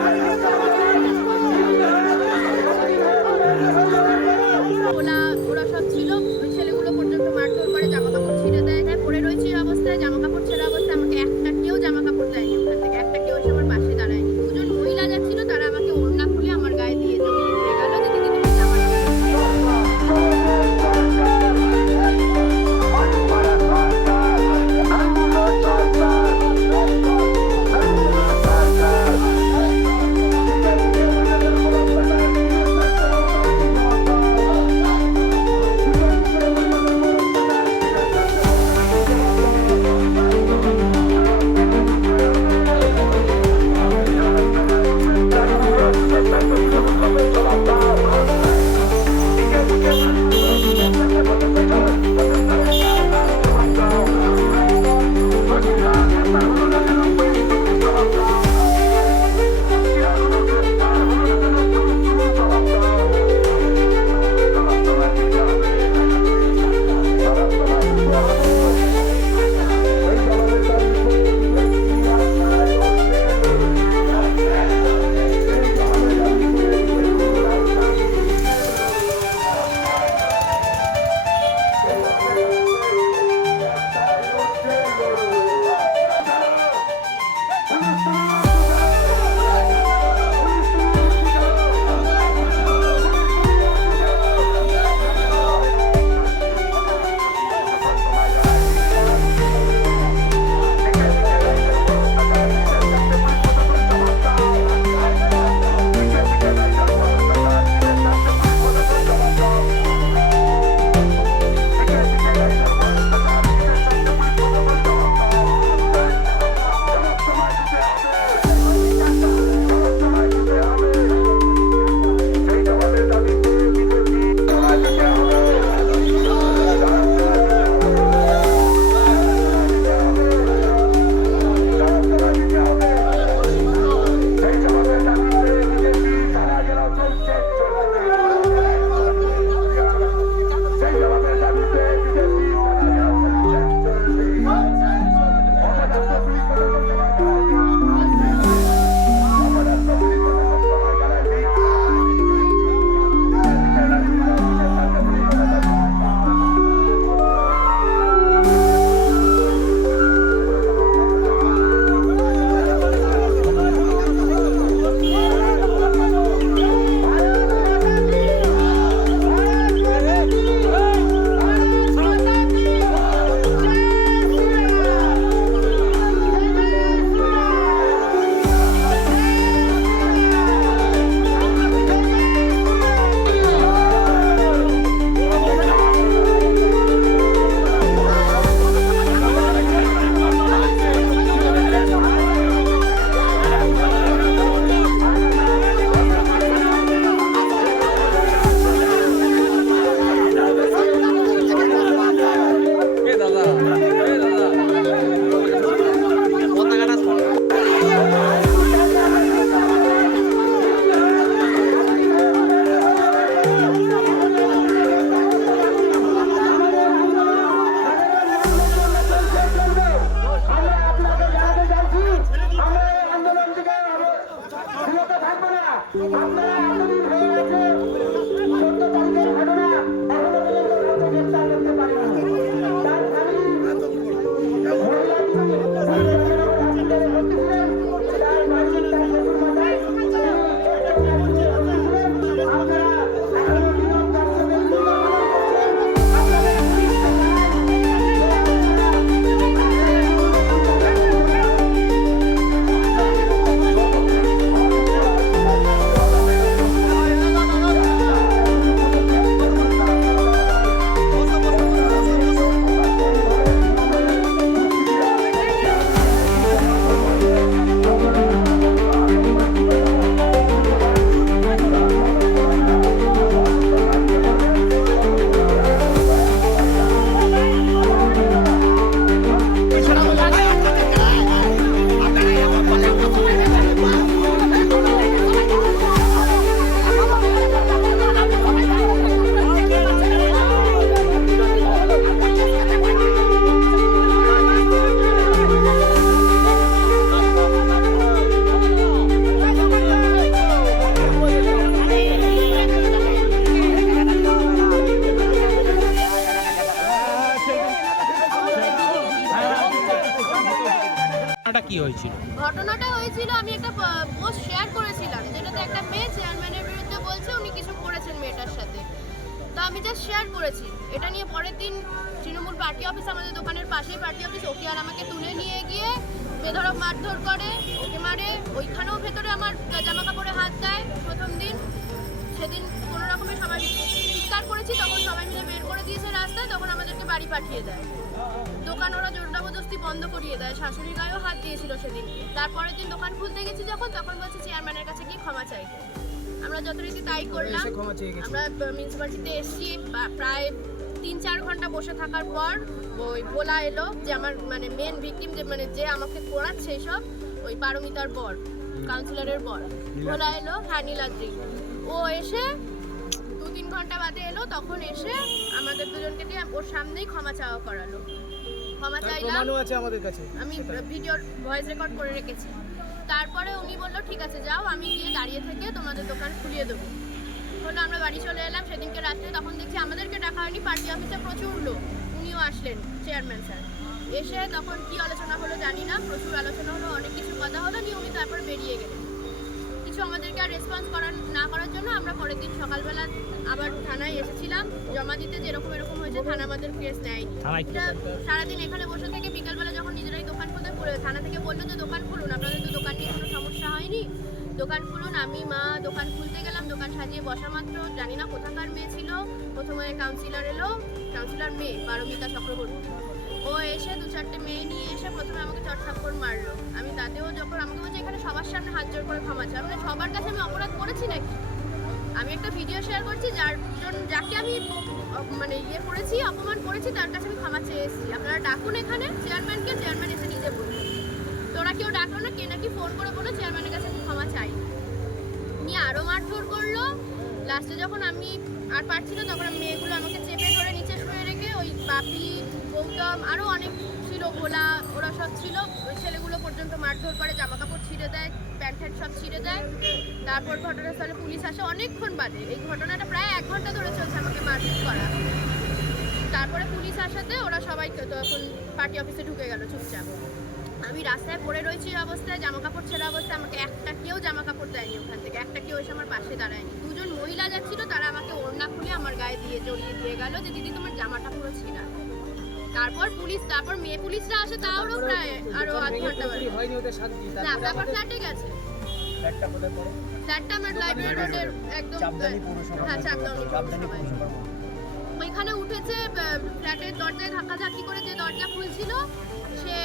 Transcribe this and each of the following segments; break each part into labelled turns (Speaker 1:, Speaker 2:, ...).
Speaker 1: ওরা
Speaker 2: post share করেছিলাম, যেটাতে একটা মেয়ে চেয়ারম্যানের বিরুদ্ধে বলছে উনি কিছু করেছেন মেয়েটার সাথে। তো আমি জাস্ট শেয়ার করেছি। এটা নিয়ে পরের দিন তৃণমূল পার্টি অফিস আমাদের দোকানের পাশেই পার্টি অফিস ওকে আর আমাকে তুলে নিয়ে গিয়ে বেধরক মারধর করে, ওকে মারে। ওইখানেও ভেতরে আমার জামা কাপড়ে হাত দেয় প্রথম দিন। সেদিন কোনো রকমের সবাই চিৎকার করেছি, তখন সবাই মিলে বের করে দিয়েছে রাস্তায়, তখন আমাদেরকে বাড়ি পাঠিয়ে দেয়। বন্ধ করিয়ে দেয়। শাশুড়ি গায়েও হাত দিয়েছিল সেদিনকে তারপরের দিন দোকান খুলতে গেছি যখন তখন বলছে চেয়ারম্যানের কাছে গিয়ে ক্ষমা চাইতে আমরা যথারীতি তাই করলাম। আমরা মিউনিসিপালিটিতে এসেছি। প্রায় তিন চার ঘণ্টা বসে থাকার পর ওই বলা এলো যে আমার মানে মেন ভিকটিম যে মানে যে আমাকে করাচ্ছে সব ওই পারমিতার বর কাউন্সিলরের বর। বলা এলো হ্যাঁ নীলাদ্রি। ও এসে দু তিন ঘণ্টা বাদে এলো তখন এসে আমাদের দুজনকে দিয়ে ওর সামনেই ক্ষমা চাওয়া করালো। ক্ষমা চাইলাম।
Speaker 3: প্রমাণও আছে আমাদের কাছে
Speaker 2: আমি ভিডিওর ভয়েস রেকর্ড করে রেখেছি। তারপরে উনি বলল ঠিক আছে যাও আমি গিয়ে দাঁড়িয়ে থেকে তোমাদের দোকান খুলিয়ে দেবো। হলো আমরা বাড়ি চলে এলাম সেদিনকে রাত্রে তখন দেখছি আমাদেরকে ডাকা হয়নি পার্টি অফিসে প্রচুর লোক। উনিও আসলেন চেয়ারম্যান স্যার। এসে তখন কি আলোচনা হলো জানি না প্রচুর আলোচনা হলো। কিছু আমাদেরকে আর রেসপন্স করার না করার জন্য আমরা পরের দিন সকালবেলা আবার থানায় এসেছিলাম। জমা দিতে যেরকম এরকম হয়েছে থানা আমাদের কেস নেয়নি। এটা সারাদিন এখানে বসে থেকে বিকালবেলা যখন নিজেরাই দোকান খুলতে থানা থেকে বলল যে দোকান খুলুন আপনাদের তো দোকান নিয়ে কোনো সমস্যা হয়নি। দোকান খুলুন আমি মা দোকান খুলতে গেলাম দোকান সাজিয়ে বসা মাত্র। জানি না কোথাকার মেয়ে ছিল প্রথমে কাউন্সিলর এলো কাউন্সিলর মেয়ে পারমিতা চক্রবর্তী। ও এসে দু চারটে মেয়ে নিয়ে এসে প্রথমে আমাকে চট থাপ্পড় মারলো। আমি তাতেও যখন আমাকে বলছে এখানে সবার সামনে হাত জোর করে ক্ষমা চাই সবার কাছে আমি অপরাধ করেছি নাকি? আমি একটা ভিডিও শেয়ার করছি, যার জন্য যাকে আমি মানে ইয়ে করেছি, অপমান করেছি, তার কাছে আমি ক্ষমা চেয়ে এসেছি। আপনারা ডাকুন এখানে চেয়ারম্যানকে চেয়ারম্যান এসে নিজে বলুন। তোরা কেউ ডাকলো না, কে নাকি ফোন করে বলে চেয়ারম্যানের কাছে আমি ক্ষমা চাই। নিয়ে আরও মারধর করল। লাস্টে যখন আমি আর পারছি না, তখন আমি মেয়েগুলো আমাকে চেপে বাপি গৌতম আরও অনেক ছিল, ভোলা, ওরা সব ছিল। ওই ছেলেগুলো পর্যন্ত মারধর করে জামা কাপড় ছিঁড়ে দেয়, প্যান্ট ফ্যান্ট সব ছিঁড়ে দেয়। তারপর ঘটনাস্থলে পুলিশ আসে, অনেকক্ষণ বাদে। এই ঘটনাটা প্রায় এক ঘণ্টা ধরে চলছে আমাকে মারধর করা। তারপরে পুলিশ আসাতে ওরা সবাই তখন পার্টি অফিসে ঢুকে গেল, চুপচাপ। আমি রাস্তায় পড়ে রয়েছি অবস্থায় জামা কাপড় ছেঁড়া অবস্থায় আমাকে একটা কেউ জামা কাপড় দেয়নি ওখান থেকে। একটা কেউ এসে আমার পাশে দাঁড়ায়নি। দুজন মহিলা যাচ্ছিল তারা আমাকে ওড়না খুলে আমার গায়ে দিয়ে জড়িয়ে দিয়ে গেল যে দিদি তোমার জামাটা পুরো ছিঁড়া। তারপর পুলিশ তারপর মেয়ে পুলিশরা আসে তাওরও প্রায় আরও আধ ঘণ্টা
Speaker 3: পুরোপুরি হয়নি ওদের শান্তি
Speaker 2: না
Speaker 3: তারপরে
Speaker 2: ফ্ল্যাটে গেছে।
Speaker 3: ফ্ল্যাটটা কোথায় পড়ে?
Speaker 2: ফ্ল্যাটটা আমার লাইব্রেরি রোডের একদম হ্যাঁ চাকদানি পৌরসভায় ওইখানে উঠেছে ফ্ল্যাটের দরজায় ধাক্কাধাক্কি করে যে দরজা খুলছিল সে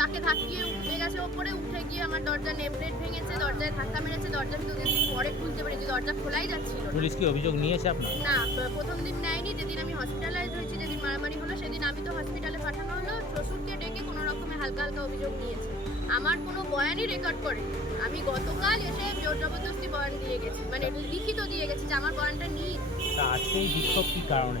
Speaker 2: তাকে ধাক্কিয়ে উঠে গেছে ওপরে উঠে গিয়ে আমার দরজা নেম প্লেট ভেঙেছে দরজায় ধাক্কা মেরেছে দরজা দুদিন পরে খুলতে পেরেছি দরজা খোলাই যাচ্ছিল।
Speaker 4: পুলিশ কি অভিযোগ নিয়েছে আপনার?
Speaker 2: না প্রথম দিন নেয়নি যেদিন আমি হসপিটালাইজ হয়েছি যেদিন মারামারি হলো সেদিন আমি তো হসপিটালে পাঠানো হলো শ্বশুরকে ডেকে কোনো রকমে হালকা হালকা অভিযোগ নিয়েছে। আমার কোনো বয়ানই রেকর্ড করে আমি গতকাল এসে জোর জবরদস্তি বয়ান দিয়ে গেছি মানে লিখিত দিয়ে গেছি যে আমার বয়ানটা নিই।
Speaker 4: আজকে এই বিক্ষোভ কি কারণে?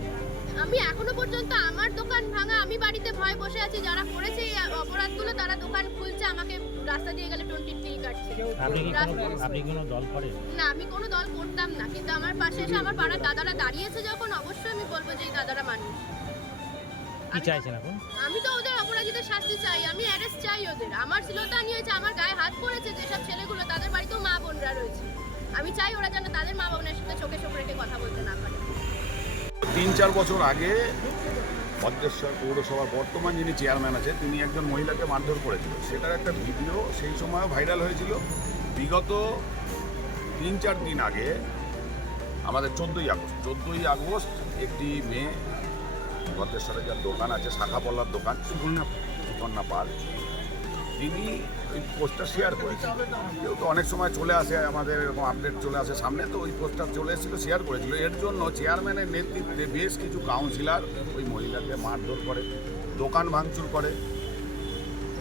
Speaker 2: আমি এখনও পর্যন্ত আমার দোকান ভাঙা আমি বাড়িতে ভয় বসে আছি। যারা করেছে এই অপরাধগুলো তারা দোকান খুলছে আমাকে রাস্তা দিয়ে গেলে টোয়েন্টি টিল কাটছে।
Speaker 4: আপনি কি কোনো
Speaker 2: রাস্তায়-
Speaker 4: আপনি কি কোনো দল করেন?
Speaker 2: না আমি কোনো দল করতাম না কিন্তু আমার পাশে এসে আমার পাড়ার দাদারা দাঁড়িয়েছে যখন অবশ্যই আমি বলব যে এই দাদারা মানুষ।
Speaker 4: কি
Speaker 2: আমি-
Speaker 4: চাইছেন এখন?
Speaker 2: আমি তো ওদের অপরাধীদের শাস্তি চাই আমি অ্যারেস্ট চাই ওদের। আমার শ্লীলতাহানি হয়েছে আমার গায়ে হাত পড়েছে যেসব ছেলেগুলো তাদের বাড়িতেও মা বোনরা রয়েছে। আমি চাই ওরা যেন তাদের মা বোনের সাথে চোখে চোখ রেখে কথা বলতে না পারে।
Speaker 1: তিন চার বছর আগে ভদ্রেশ্বর পৌরসভার বর্তমান যিনি চেয়ারম্যান আছে তিনি একজন মহিলাকে মারধর করেছিল সেটার একটা ভিডিও সেই সময়ও ভাইরাল হয়েছিল। বিগত তিন চার দিন আগে, আমাদের চোদ্দোই আগস্ট চোদ্দোই আগস্ট একটি মেয়ে ভদ্রেশ্বরে যার দোকান আছে, শাখা পল্লার দোকান সুকন্যা সুকন্যা পাল, তিনি ওই পোস্টটা শেয়ার করেছেন যেহেতু অনেক সময় চলে আসে, আমাদের এরকম আপডেট চলে আসে। সামনে তো ওই পোস্টটা চলে এসেছিল শেয়ার করেছিল। এর জন্য চেয়ারম্যানের নেতৃত্বে বেশ কিছু কাউন্সিলর ওই মহিলাকে মারধর করে, দোকান ভাঙচুর করে।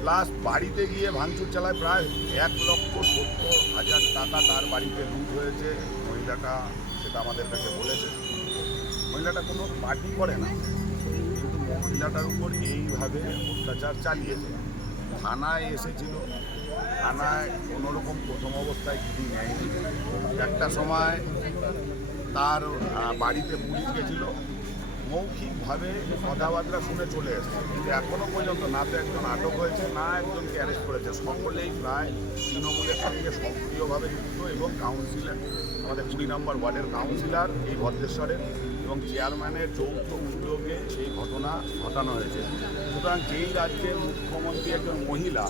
Speaker 1: প্লাস বাড়িতে গিয়ে ভাঙচুর চালায় প্রায় এক লক্ষ সত্তর হাজার টাকা তার বাড়িতে লুট হয়েছে। মহিলাটা সেটা আমাদের কাছে বলেছে। মহিলাটা কোনো পার্টি করে না। কিন্তু মহিলাটার উপর এইভাবে অত্যাচার চালিয়েছে। থানায় এসেছিল। থানায় কোনো রকম প্রথম অবস্থায় কিছু নেয়নি। একটা সময় তার বাড়িতে পুলিশ গেছিল। মৌখিকভাবে কথাবার্তা শুনে চলে এসছে। কিন্তু এখনও পর্যন্ত না তো একজন আটক হয়েছে, না একজনকে অ্যারেস্ট করেছে। সকলেই প্রায় তৃণমূলের সঙ্গে সক্রিয়ভাবে যুক্ত এবং কাউন্সিলর আমাদের কুড়ি নম্বর ওয়ার্ডের কাউন্সিলর এই ভদ্রেশ্বরের। এবং চেয়ারম্যানের যৌথ উদ্যোগে সেই ঘটনা ঘটানো হয়েছে। সুতরাং যেই রাজ্যের মুখ্যমন্ত্রী একজন মহিলা,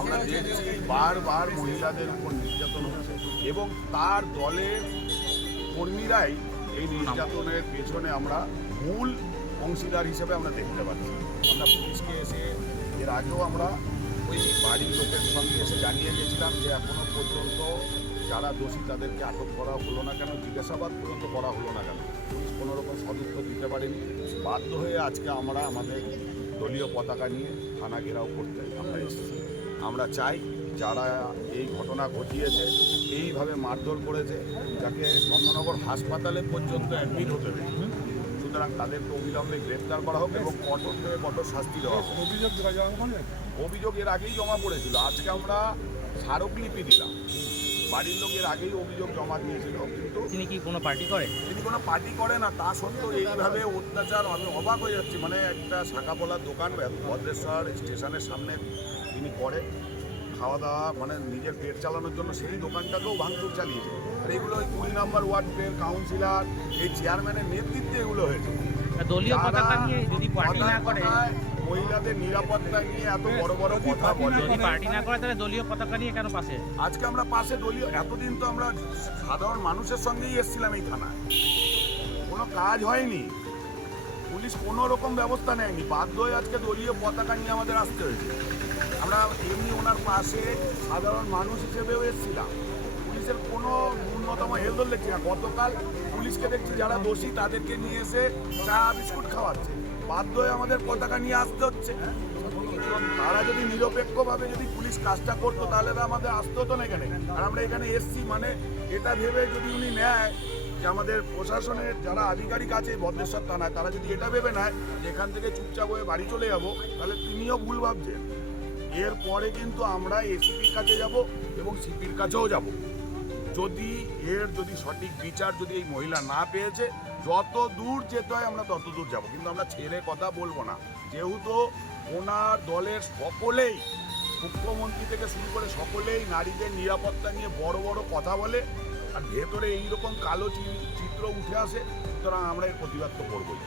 Speaker 1: আমরা দেখছি বারবার মহিলাদের উপর নির্যাতন হচ্ছে এবং তার দলের কর্মীরাই এই নির্যাতনের পেছনে আমরা মূল অংশীদার হিসেবে আমরা দেখতে পাচ্ছি। আমরা পুলিশকে এসে, এর আগেও আমরা ওই বাড়ির লোকের সঙ্গে এসে জানিয়ে গেছিলাম যে এখনও পর্যন্ত যারা দোষী তাদেরকে আটক করা হলো না কেন জিজ্ঞাসাবাদ পর্যন্ত করা হলো না কেন? কোনো রকম সদুত্তর দিতে পারেনি। বাধ্য হয়ে আজকে আমরা আমাদের দলীয় পতাকা নিয়ে থানা ঘেরাও করতে আমরা এসেছি। আমরা চাই যারা এই ঘটনা ঘটিয়েছে এইভাবে মারধর করেছে যাকে চন্দ্রনগর হাসপাতালে পর্যন্ত অ্যাডমিট হতে হবে সুতরাং তাদেরকে অবিলম্বে গ্রেপ্তার করা হোক এবং কঠোর থেকে কঠোর শাস্তি দেওয়া হোক।
Speaker 3: অভিযোগ
Speaker 1: অভিযোগ এর আগেই জমা পড়েছিল। আজকে আমরা স্মারকলিপি দিলাম। বাড়ির লোক এর আগেই অভিযোগ জমা দিয়েছিল কিন্তু
Speaker 4: তিনি কি কোনো পার্টি করে?
Speaker 1: তিনি কোনো পার্টি করে না তা সত্ত্বেও এইভাবে অত্যাচার আমি অবাক হয়ে যাচ্ছি। মানে একটা শাখাপলার দোকান ভদ্রেশ্বর স্টেশনের সামনে তিনি করে খাওয়া দাওয়া মানে নিজের পেট চালানোর জন্য সেই দোকানটাকেও ভাঙচুর চালিয়েছে। আর এগুলো ওই কুড়ি নম্বর ওয়ার্ডের কাউন্সিলর এই চেয়ারম্যানের নেতৃত্বে এগুলো হয়েছে।
Speaker 4: দলীয় পতাকা নিয়ে যদি পার্টি না করে
Speaker 1: মহিলাদের নিরাপত্তা নিয়ে এত বড় বড় কথা বলে।
Speaker 4: যদি পার্টি না করে তাহলে দলীয় পতাকা নিয়ে কেন পাশে?
Speaker 1: আজকে আমরা পাশে দলীয় এতদিন তো আমরা সাধারণ মানুষের সঙ্গেই এসেছিলাম এই থানায়। কোনো কাজ হয়নি। পুলিশ কোনো রকম ব্যবস্থা নেয়নি। বাধ্য হয়ে আজকে দলীয় পতাকা নিয়ে আমাদের আসতে হয়েছে। আমরা এমনি ওনার পাশে সাধারণ মানুষ হিসেবেও এসেছিলাম। পুলিশের কোনো ন্যূনতম হেলদোল দেখছি না। গতকাল পুলিশকে দেখছি যারা দোষী তাদেরকে নিয়ে এসে চা বিস্কুট খাওয়াচ্ছে। বাধ্য হয়ে আমাদের পতাকা নিয়ে আসতে হচ্ছে এবং তারা যদি নিরপেক্ষভাবে যদি পুলিশ কাজটা করতো, তাহলে তো আমাদের আসতে হতো না এখানে। আর আমরা এখানে এসছি মানে এটা ভেবে যদি উনি নেয় যে আমাদের প্রশাসনের যারা আধিকারিক আছে এই ভদ্রেশ্বর থানায়, তারা যদি এটা ভেবে নেয় যে এখান থেকে চুপচাপ হয়ে বাড়ি চলে যাব, তাহলে তিনিও ভুল ভাবছেন। এরপরে কিন্তু আমরা এসিপির কাছে যাব এবং সিপির কাছেও যাব। যদি এর যদি সঠিক বিচার যদি এই মহিলা না পেয়েছে যত দূর যেতে হয় আমরা তত দূর যাব। কিন্তু আমরা ছেড়ে কথা বলব না। যেহেতু ওনার দলের সকলেই মুখ্যমন্ত্রী থেকে শুরু করে সকলেই নারীদের নিরাপত্তা নিয়ে বড় বড় কথা বলে, আর ভেতরে এইরকম কালো চিত্র উঠে আসে, সুতরাং আমরা এর প্রতিবাদ তো করবোই।